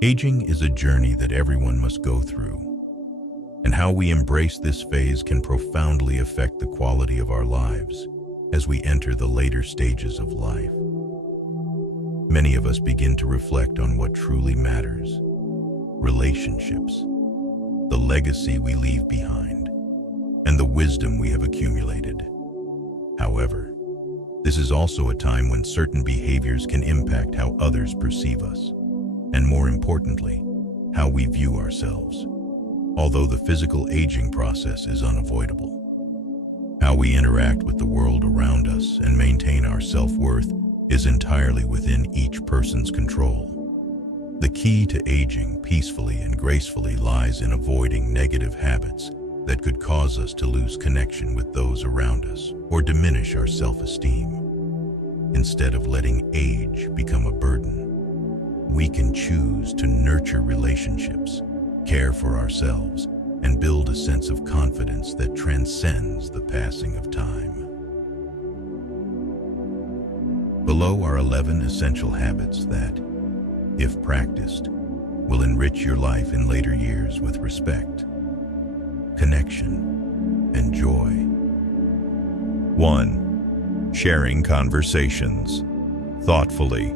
Aging is a journey that everyone must go through, and how we embrace this phase can profoundly affect the quality of our lives as we enter the later stages of life. Many of us begin to reflect on what truly matters: relationships, the legacy we leave behind, and the wisdom we have accumulated. However, this is also a time when certain behaviors can impact how others perceive us, and more importantly, how we view ourselves. Although the physical aging process is unavoidable, how we interact with the world around us and maintain our self-worth is entirely within each person's control. The key to aging peacefully and gracefully lies in avoiding negative habits that could cause us to lose connection with those around us or diminish our self-esteem. Instead of letting age become a burden, we can choose to nurture relationships, care for ourselves, and build a sense of confidence that transcends the passing of time. Below are 11 essential habits that, if practiced, will enrich your life in later years with respect, connection, and joy. 1. Sharing conversations thoughtfully.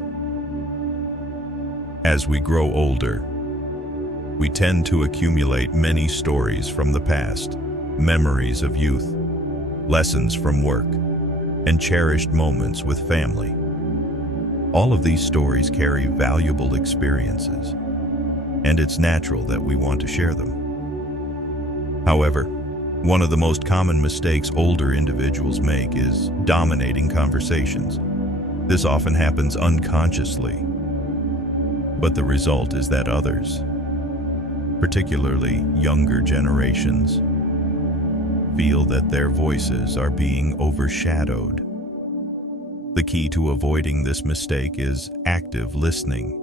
As we grow older, we tend to accumulate many stories from the past, memories of youth, lessons from work, and cherished moments with family. All of these stories carry valuable experiences, and it's natural that we want to share them. However, one of the most common mistakes older individuals make is dominating conversations. This often happens unconsciously, but the result is that others, particularly younger generations, feel that their voices are being overshadowed. The key to avoiding this mistake is active listening.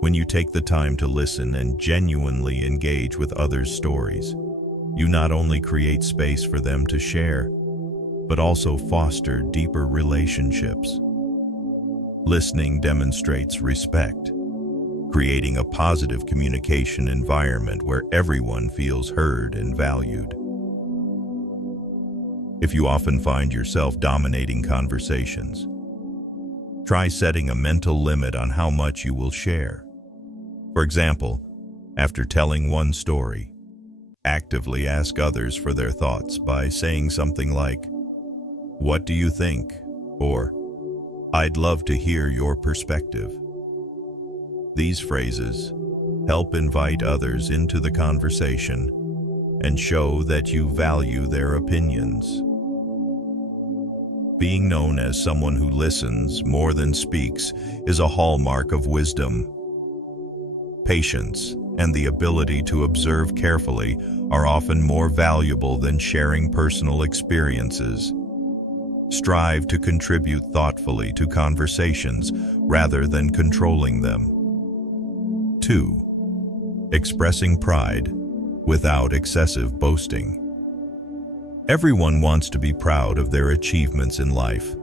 When you take the time to listen and genuinely engage with others' stories, you not only create space for them to share, but also foster deeper relationships. Listening demonstrates respect, creating a positive communication environment where everyone feels heard and valued. If you often find yourself dominating conversations, try setting a mental limit on how much you will share. For example, after telling one story, actively ask others for their thoughts by saying something like, "What do you think?" or "I'd love to hear your perspective." These phrases help invite others into the conversation and show that you value their opinions. Being known as someone who listens more than speaks is a hallmark of wisdom. Patience and the ability to observe carefully are often more valuable than sharing personal experiences. Strive to contribute thoughtfully to conversations rather than controlling them. 2. Expressing pride without excessive boasting. Everyone wants to be proud of their achievements in life,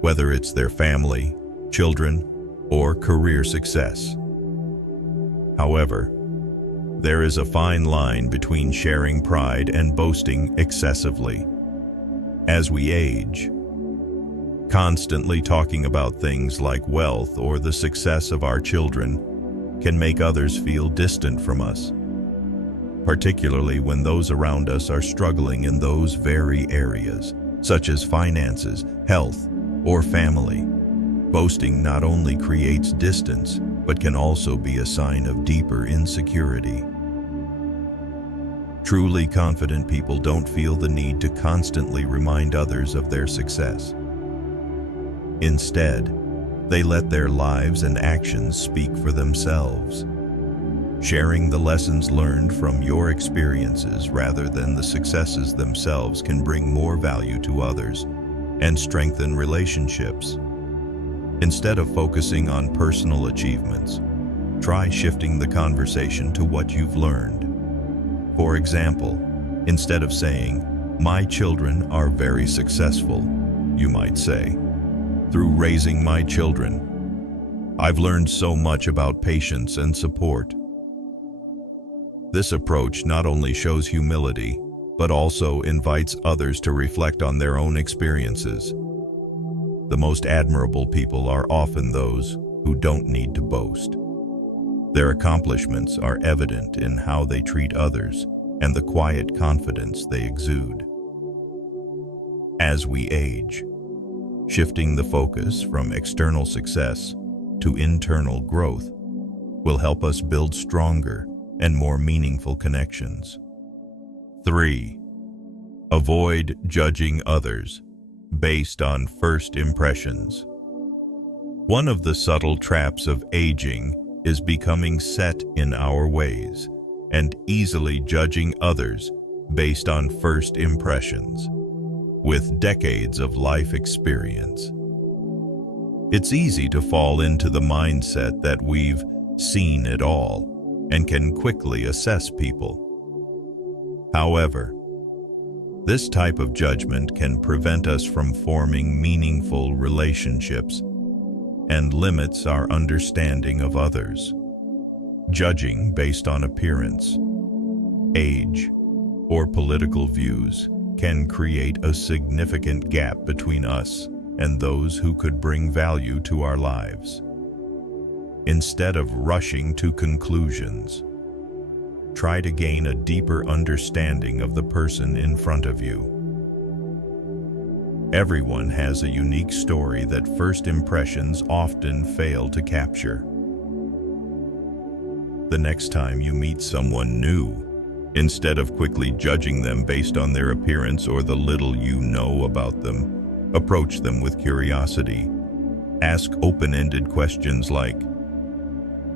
whether it's their family, children, or career success. However, there is a fine line between sharing pride and boasting excessively. As we age, constantly talking about things like wealth or the success of our children can make others feel distant from us, particularly when those around us are struggling in those very areas, such as finances, health, or family. Boasting not only creates distance, but can also be a sign of deeper insecurity. Truly confident people don't feel the need to constantly remind others of their success. Instead, they let their lives and actions speak for themselves. Sharing the lessons learned from your experiences rather than the successes themselves can bring more value to others and strengthen relationships. Instead of focusing on personal achievements, try shifting the conversation to what you've learned. For example, instead of saying, "My children are very successful," you might say, "Through raising my children, I've learned so much about patience and support. This approach not only shows humility, but also invites others to reflect on their own experiences. The most admirable people are often those who don't need to boast. Their accomplishments are evident in how they treat others and the quiet confidence they exude. As we age, shifting the focus from external success to internal growth will help us build stronger and more meaningful connections. 3. Avoid judging others based on first impressions. One of the subtle traps of aging is becoming set in our ways and easily judging others based on first impressions. With decades of life experience, it's easy to fall into the mindset that we've seen it all and can quickly assess people. However, this type of judgment can prevent us from forming meaningful relationships and limits our understanding of others. Judging based on appearance, age, or political views can create a significant gap between us and those who could bring value to our lives. Instead of rushing to conclusions, try to gain a deeper understanding of the person in front of you. Everyone has a unique story that first impressions often fail to capture. The next time you meet someone new, instead of quickly judging them based on their appearance or the little you know about them, approach them with curiosity. Ask open-ended questions like,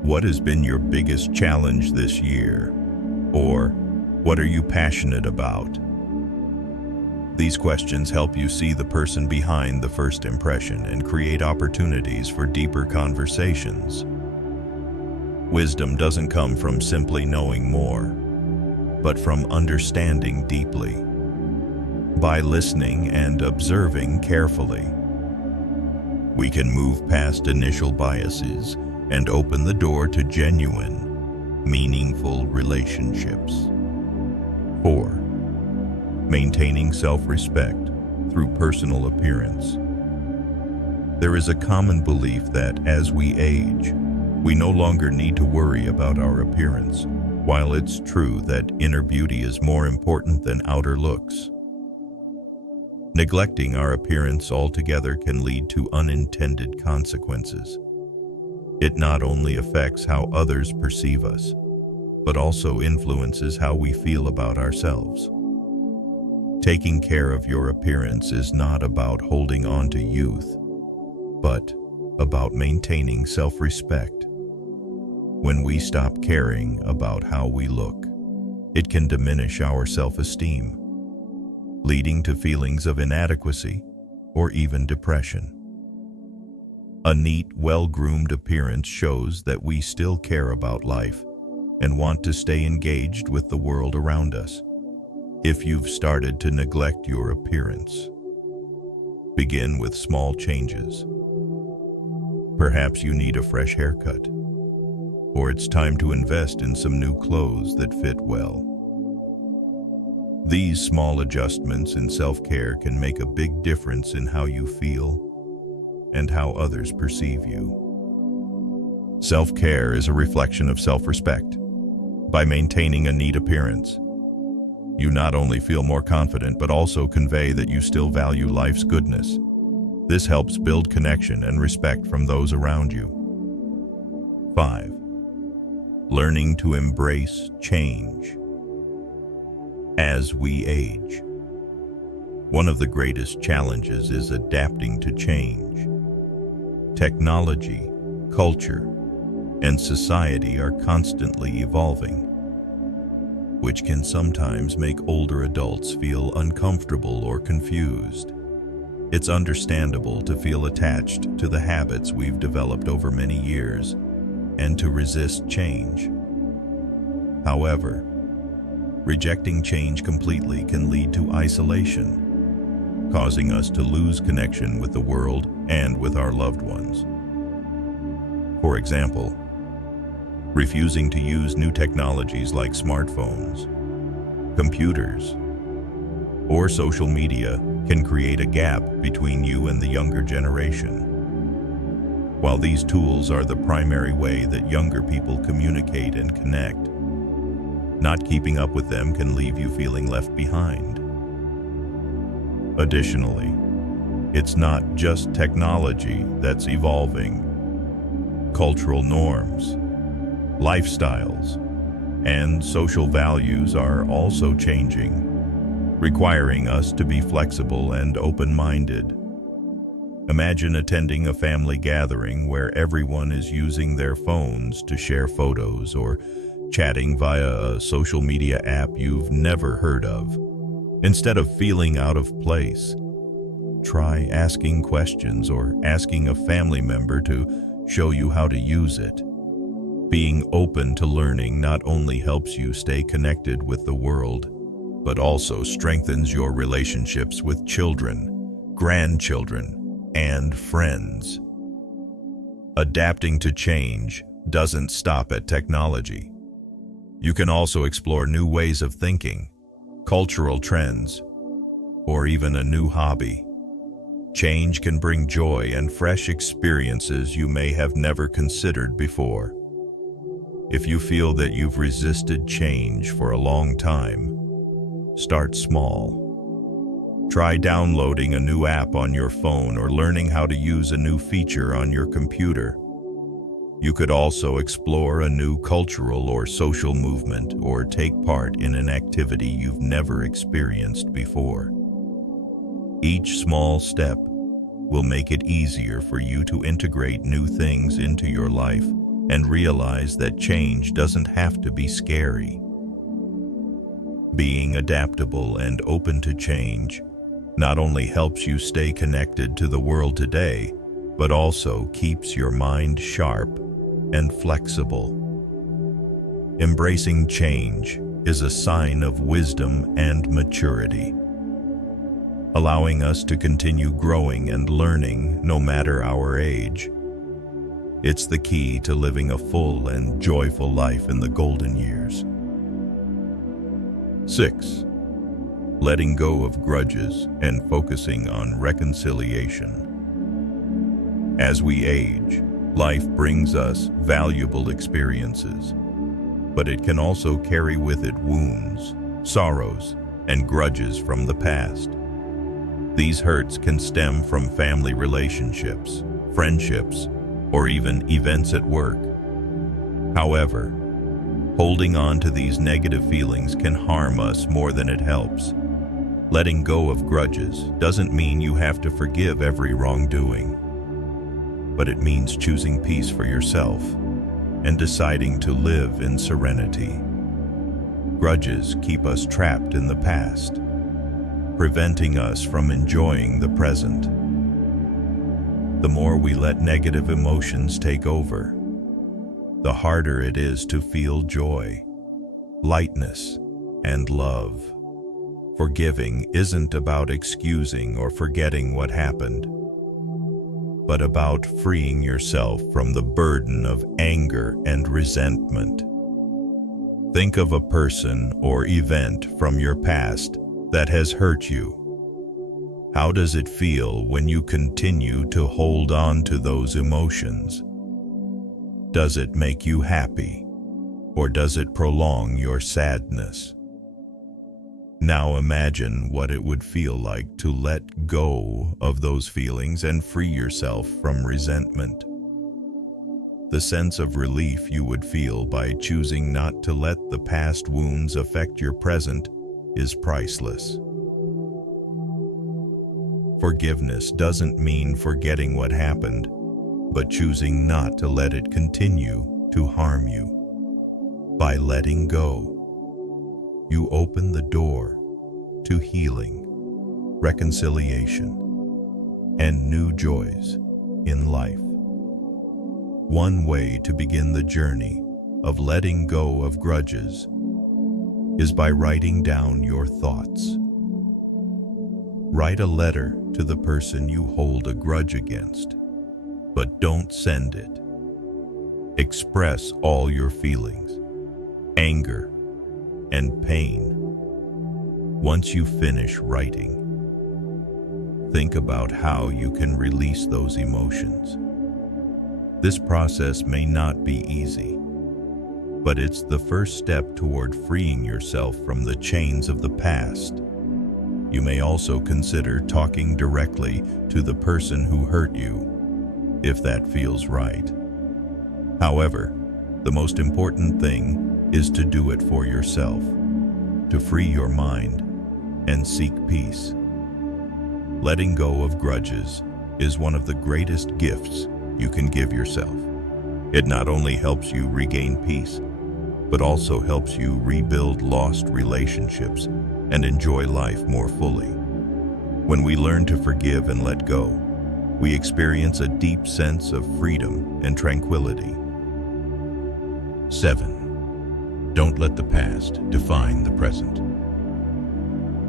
"What has been your biggest challenge this year?" Or, "What are you passionate about?" These questions help you see the person behind the first impression and create opportunities for deeper conversations. Wisdom doesn't come from simply knowing more, but from understanding deeply. By listening and observing carefully, we can move past initial biases and open the door to genuine, meaningful relationships. 4. Maintaining self-respect through personal appearance. There is a common belief that as we age, we no longer need to worry about our appearance, while it's true that inner beauty is more important than outer looks. Neglecting our appearance altogether can lead to unintended consequences. It not only affects how others perceive us, but also influences how we feel about ourselves. Taking care of your appearance is not about holding on to youth, but about maintaining self-respect. When we stop caring about how we look, it can diminish our self-esteem, leading to feelings of inadequacy or even depression. A neat, well-groomed appearance shows that we still care about life and want to stay engaged with the world around us. If you've started to neglect your appearance, begin with small changes. Perhaps you need a fresh haircut, or it's time to invest in some new clothes that fit well. These small adjustments in self-care can make a big difference in how you feel and how others perceive you. Self-care is a reflection of self-respect. By maintaining a neat appearance, you not only feel more confident, but also convey that you still value life's goodness. This helps build connection and respect from those around you. 5. Learning to embrace change. As we age, one of the greatest challenges is adapting to change. Technology, culture, and society are constantly evolving, which can sometimes make older adults feel uncomfortable or confused. It's understandable to feel attached to the habits we've developed over many years and to resist change. However, rejecting change completely can lead to isolation, causing us to lose connection with the world and with our loved ones. For example, refusing to use new technologies like smartphones, computers, or social media can create a gap between you and the younger generation. While these tools are the primary way that younger people communicate and connect, not keeping up with them can leave you feeling left behind. Additionally, it's not just technology that's evolving. Cultural norms, lifestyles, and social values are also changing, requiring us to be flexible and open-minded. Imagine attending a family gathering where everyone is using their phones to share photos or chatting via a social media app you've never heard of. Instead of feeling out of place, try asking questions or asking a family member to show you how to use it. Being open to learning not only helps you stay connected with the world, but also strengthens your relationships with children, grandchildren, and friends. Adapting to change doesn't stop at technology. You can also explore new ways of thinking, cultural trends, or even a new hobby. Change can bring joy and fresh experiences you may have never considered before. If you feel that you've resisted change for a long time, start small. Try downloading a new app on your phone or learning how to use a new feature on your computer. You could also explore a new cultural or social movement or take part in an activity you've never experienced before. Each small step will make it easier for you to integrate new things into your life and realize that change doesn't have to be scary. Being adaptable and open to change not only helps you stay connected to the world today, but also keeps your mind sharp and flexible. Embracing change is a sign of wisdom and maturity, allowing us to continue growing and learning no matter our age. It's the key to living a full and joyful life in the golden years. 6. Letting go of grudges and focusing on reconciliation. As we age, life brings us valuable experiences, but it can also carry with it wounds, sorrows, and grudges from the past. These hurts can stem from family relationships, friendships, or even events at work. However, holding on to these negative feelings can harm us more than it helps. Letting go of grudges doesn't mean you have to forgive every wrongdoing, but it means choosing peace for yourself and deciding to live in serenity. Grudges keep us trapped in the past, preventing us from enjoying the present. The more we let negative emotions take over, the harder it is to feel joy, lightness, and love. Forgiving isn't about excusing or forgetting what happened, but about freeing yourself from the burden of anger and resentment. Think of a person or event from your past that has hurt you. How does it feel when you continue to hold on to those emotions? Does it make you happy, or does it prolong your sadness? Now imagine what it would feel like to let go of those feelings and free yourself from resentment. The sense of relief you would feel by choosing not to let the past wounds affect your present is priceless. Forgiveness doesn't mean forgetting what happened, but choosing not to let it continue to harm you. By letting go, you open the door to healing, reconciliation, and new joys in life. One way to begin the journey of letting go of grudges is by writing down your thoughts. Write a letter to the person you hold a grudge against, but don't send it. Express all your feelings, anger, and pain. Once you finish writing, think about how you can release those emotions. This process may not be easy, but it's the first step toward freeing yourself from the chains of the past. You may also consider talking directly to the person who hurt you, if that feels right. However, the most important thing is to do it for yourself, to free your mind and seek peace. Letting go of grudges is one of the greatest gifts you can give yourself. It not only helps you regain peace, but also helps you rebuild lost relationships and enjoy life more fully. When we learn to forgive and let go, we experience a deep sense of freedom and tranquility. 7. Don't let the past define the present.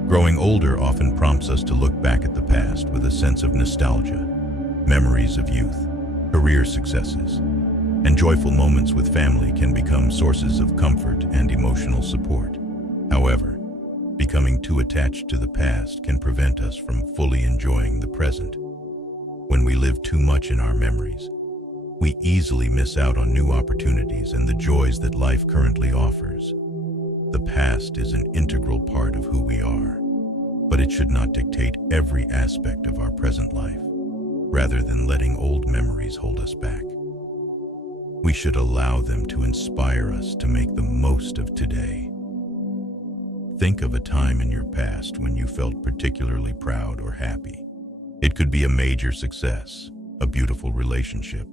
Growing older often prompts us to look back at the past with a sense of nostalgia, memories of youth, career successes, and joyful moments with family can become sources of comfort and emotional support. However, becoming too attached to the past can prevent us from fully enjoying the present. When we live too much in our memories, we easily miss out on new opportunities and the joys that life currently offers. The past is an integral part of who we are, but it should not dictate every aspect of our present life, rather than letting old memories hold us back. We should allow them to inspire us to make the most of today. Think of a time in your past when you felt particularly proud or happy. It could be a major success, a beautiful relationship,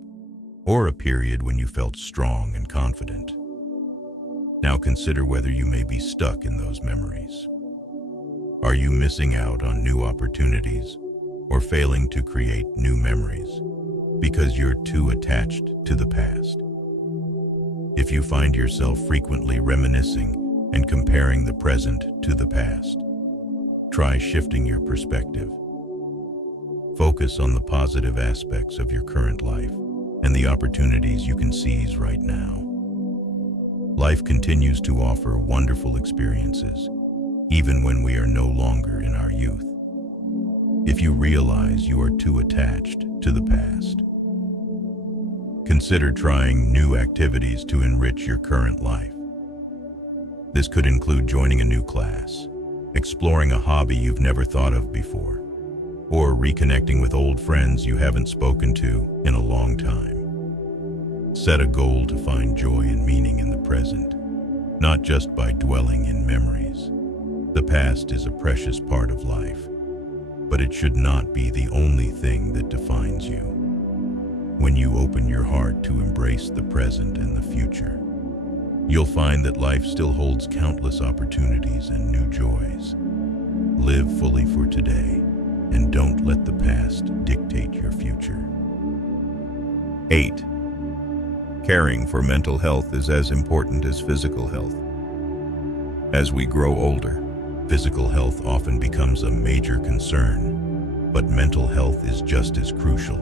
or a period when you felt strong and confident. Now consider whether you may be stuck in those memories. Are you missing out on new opportunities or failing to create new memories because you're too attached to the past? If you find yourself frequently reminiscing and comparing the present to the past, try shifting your perspective. Focus on the positive aspects of your current life and the opportunities you can seize right now. Life continues to offer wonderful experiences, even when we are no longer in our youth. If you realize you are too attached to the past, consider trying new activities to enrich your current life. This could include joining a new class, exploring a hobby you've never thought of before, or reconnecting with old friends you haven't spoken to in a long time. Set a goal to find joy and meaning in the present, not just by dwelling in memories. The past is a precious part of life, but it should not be the only thing that defines you. When you open your heart to embrace the present and the future, you'll find that life still holds countless opportunities and new joys. Live fully for today, and don't let the past dictate your future. 8. Caring for mental health is as important as physical health. As we grow older, Physical health often becomes a major concern, but mental health is just as crucial.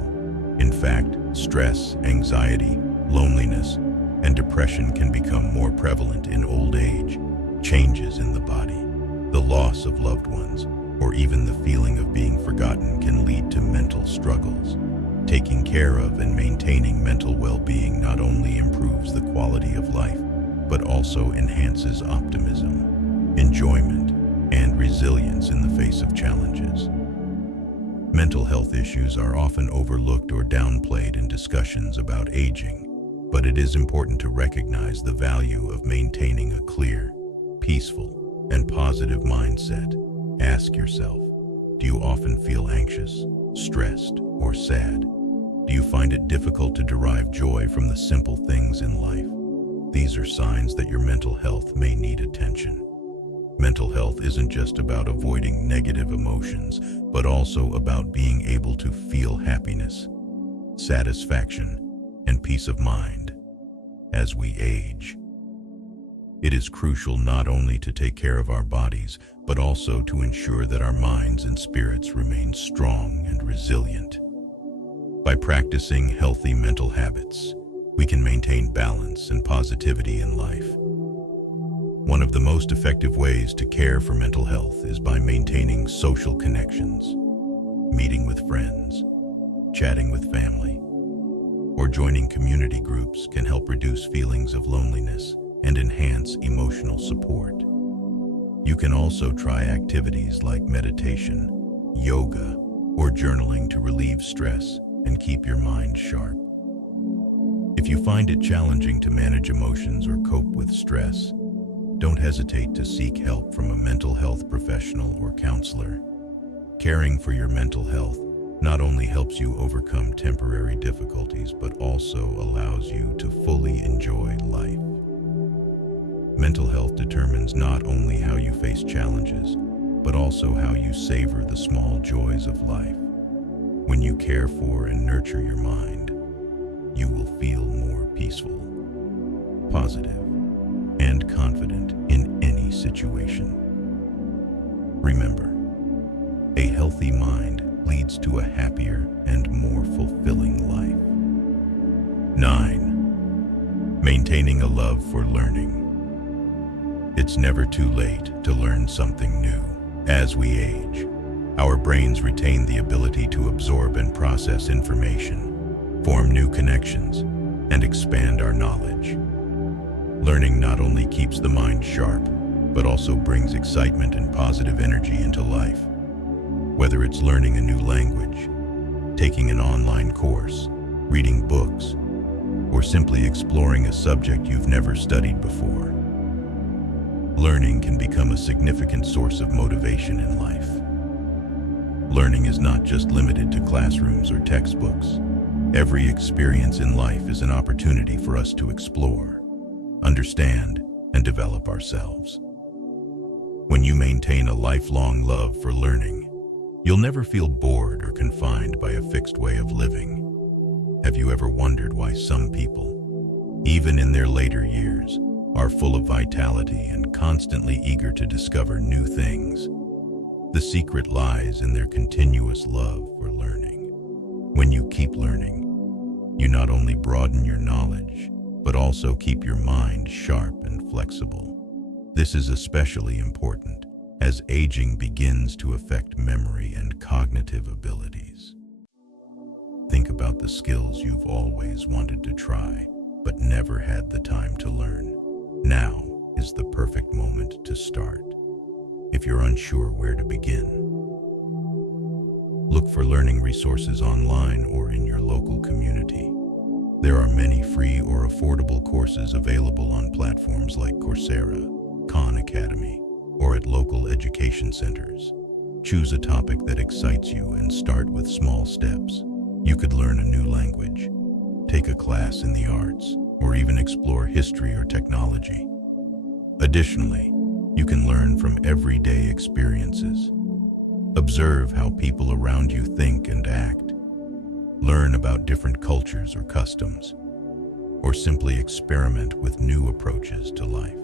In fact, stress, anxiety, loneliness, and depression can become more prevalent in old age. Changes in the body, the loss of loved ones, or even the feeling of being forgotten can lead to mental struggles. Taking care of and maintaining mental well-being not only improves the quality of life, but also enhances optimism, enjoyment, and resilience in the face of challenges. Mental health issues are often overlooked or downplayed in discussions about aging, but it is important to recognize the value of maintaining a clear, peaceful, and positive mindset. Ask yourself, do you often feel anxious, stressed, or sad? Do you find it difficult to derive joy from the simple things in life? These are signs that your mental health may need attention. Mental health isn't just about avoiding negative emotions, but also about being able to feel happiness, satisfaction, and peace of mind as we age. It is crucial not only to take care of our bodies, but also to ensure that our minds and spirits remain strong and resilient. By practicing healthy mental habits, we can maintain balance and positivity in life. One of the most effective ways to care for mental health is by maintaining social connections. Meeting with friends, chatting with family, or joining community groups can help reduce feelings of loneliness and enhance emotional support. You can also try activities like meditation, yoga, or journaling to relieve stress and keep your mind sharp. If you find it challenging to manage emotions or cope with stress, don't hesitate to seek help from a mental health professional or counselor. Caring for your mental health not only helps you overcome temporary difficulties, but also allows you to fully enjoy life. Mental health determines not only how you face challenges, but also how you savor the small joys of life. When you care for and nurture your mind, you will feel more peaceful, positive, and confident in any situation. Remember, a healthy mind leads to a happier and more fulfilling life. 9. Maintaining a love for learning. It's never too late to learn something new. As we age, our brains retain the ability to absorb and process information, form new connections, and expand our knowledge. Learning not only keeps the mind sharp, but also brings excitement and positive energy into life. Whether it's learning a new language, taking an online course, reading books, or simply exploring a subject you've never studied before, learning can become a significant source of motivation in life. Learning is not just limited to classrooms or textbooks. Every experience in life is an opportunity for us to explore, understand, and develop ourselves. When you maintain a lifelong love for learning, you'll never feel bored or confined by a fixed way of living. Have you ever wondered why some people, even in their later years, are full of vitality and constantly eager to discover new things? The secret lies in their continuous love for learning. When you keep learning, you not only broaden your knowledge, but also keep your mind sharp and flexible. This is especially important as aging begins to affect memory and cognitive abilities. Think about the skills you've always wanted to try, but never had the time to learn. Now is the perfect moment to start. If you're unsure where to begin, look for learning resources online or in your local community. There are many free or affordable courses available on platforms like Coursera, Khan Academy, or at local education centers. Choose a topic that excites you and start with small steps. You could learn a new language, take a class in the arts, or even explore history or technology. Additionally, you can learn from everyday experiences. Observe how people around you think and act. Learn about different cultures or customs, or simply experiment with new approaches to life.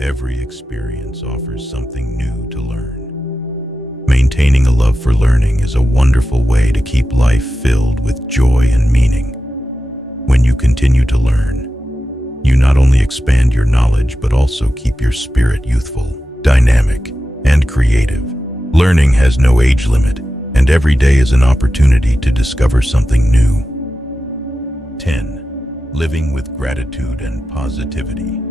Every experience offers something new to learn. Maintaining a love for learning is a wonderful way to keep life filled with joy and meaning. When you continue to learn, you not only expand your knowledge, but also keep your spirit youthful, dynamic, and creative. Learning has no age limit, and every day is an opportunity to discover something new. 10. Living with gratitude and positivity.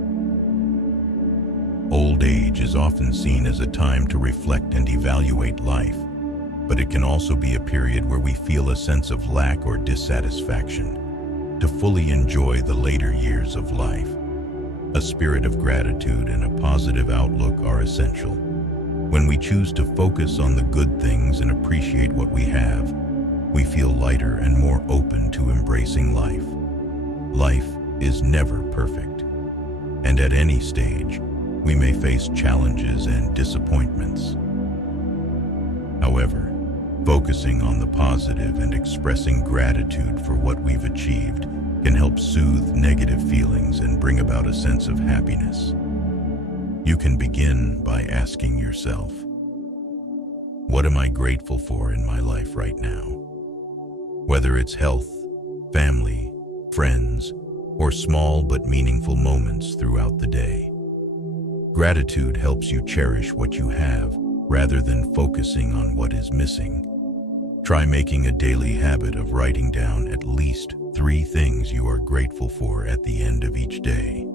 Old age is often seen as a time to reflect and evaluate life, but it can also be a period where we feel a sense of lack or dissatisfaction. To fully enjoy the later years of life, a spirit of gratitude and a positive outlook are essential. When we choose to focus on the good things and appreciate what we have, we feel lighter and more open to embracing life. Life is never perfect, and at any stage, we may face challenges and disappointments. However, focusing on the positive and expressing gratitude for what we've achieved can help soothe negative feelings and bring about a sense of happiness. You can begin by asking yourself, what am I grateful for in my life right now? Whether it's health, family, friends, or small but meaningful moments throughout the day. Gratitude helps you cherish what you have rather than focusing on what is missing. Try making a daily habit of writing down at least 3 things you are grateful for at the end of each day.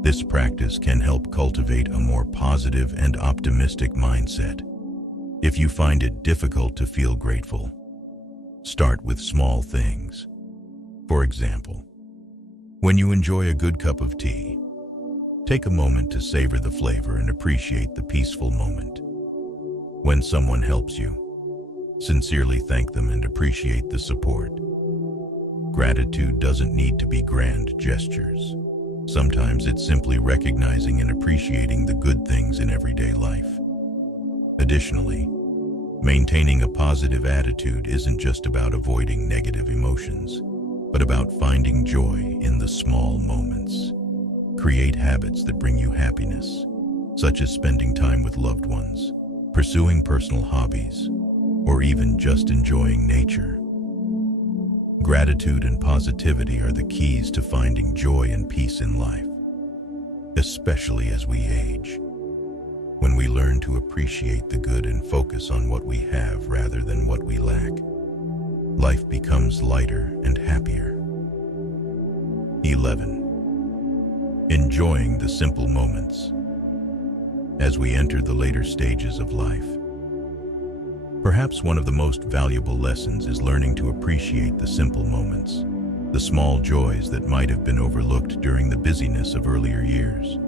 This practice can help cultivate a more positive and optimistic mindset. If you find it difficult to feel grateful, start with small things. For example, when you enjoy a good cup of tea, take a moment to savor the flavor and appreciate the peaceful moment. When someone helps you, sincerely thank them and appreciate the support. Gratitude doesn't need to be grand gestures. Sometimes it's simply recognizing and appreciating the good things in everyday life. Additionally, maintaining a positive attitude isn't just about avoiding negative emotions, but about finding joy in the small moments. Create habits that bring you happiness, such as spending time with loved ones, pursuing personal hobbies, or even just enjoying nature. Gratitude and positivity are the keys to finding joy and peace in life, especially as we age. When we learn to appreciate the good and focus on what we have rather than what we lack, life becomes lighter and happier. 11. Enjoying the simple moments. As we enter the later stages of life, perhaps one of the most valuable lessons is learning to appreciate the simple moments, the small joys that might have been overlooked during the busyness of earlier years.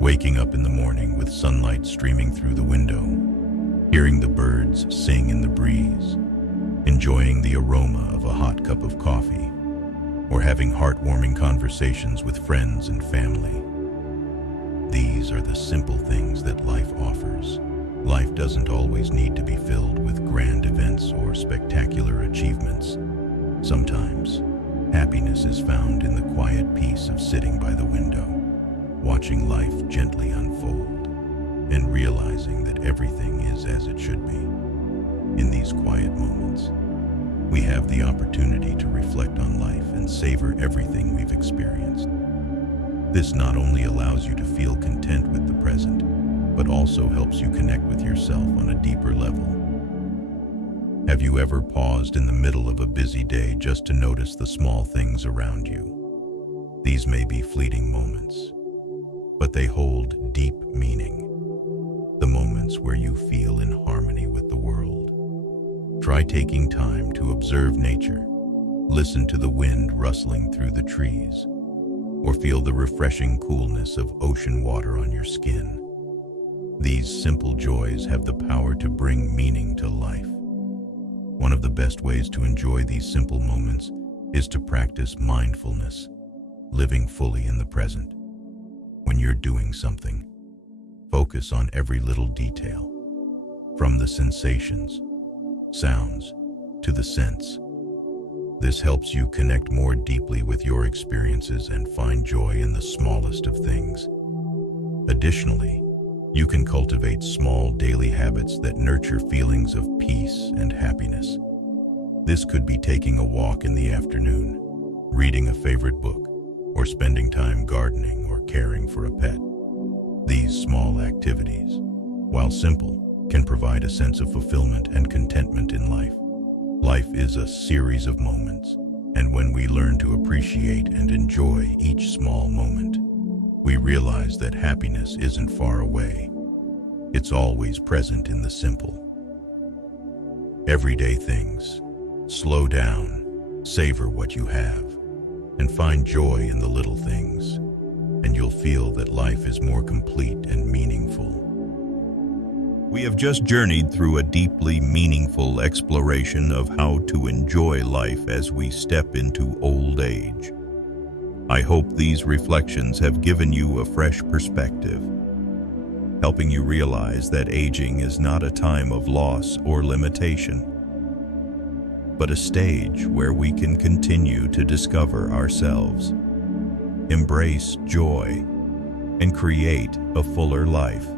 Waking up in the morning with sunlight streaming through the window, hearing the birds sing in the breeze, enjoying the aroma of a hot cup of coffee, or having heartwarming conversations with friends and family. These are the simple things that life offers. Life doesn't always need to be filled with grand events or spectacular achievements. Sometimes, happiness is found in the quiet peace of sitting by the window, watching life gently unfold, and realizing that everything is as it should be. In these quiet moments, we have the opportunity to reflect on life and savor everything we've experienced. This not only allows you to feel content with the present, but also helps you connect with yourself on a deeper level. Have you ever paused in the middle of a busy day just to notice the small things around you? These may be fleeting moments, but they hold deep meaning. The moments where you feel in harmony with the world. Try taking time to observe nature, listen to the wind rustling through the trees, or feel the refreshing coolness of ocean water on your skin. These simple joys have the power to bring meaning to life. One of the best ways to enjoy these simple moments is to practice mindfulness, living fully in the present. When you're doing something, focus on every little detail, from the sensations, sounds, to the scents. This helps you connect more deeply with your experiences and find joy in the smallest of things. Additionally, you can cultivate small daily habits that nurture feelings of peace and happiness. This could be taking a walk in the afternoon, reading a favorite book, or spending time gardening or caring for a pet. These small activities, while simple, can provide a sense of fulfillment and contentment in life. Life is a series of moments, and when we learn to appreciate and enjoy each small moment, we realize that happiness isn't far away. It's always present in the simple, everyday things. Slow down, savor what you have, and find joy in the little things, and you'll feel that life is more complete and meaningful. We have just journeyed through a deeply meaningful exploration of how to enjoy life as we step into old age. I hope these reflections have given you a fresh perspective, helping you realize that aging is not a time of loss or limitation, but a stage where we can continue to discover ourselves, embrace joy, and create a fuller life.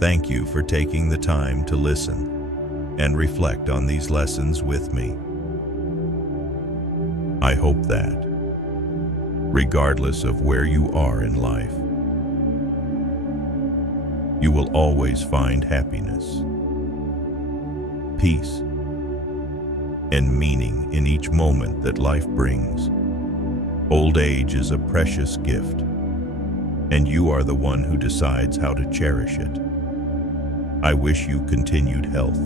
Thank you for taking the time to listen and reflect on these lessons with me. I hope that, regardless of where you are in life, you will always find happiness, peace, and meaning in each moment that life brings. Old age is a precious gift, and you are the one who decides how to cherish it. I wish you continued health,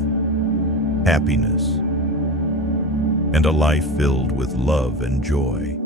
happiness, and a life filled with love and joy.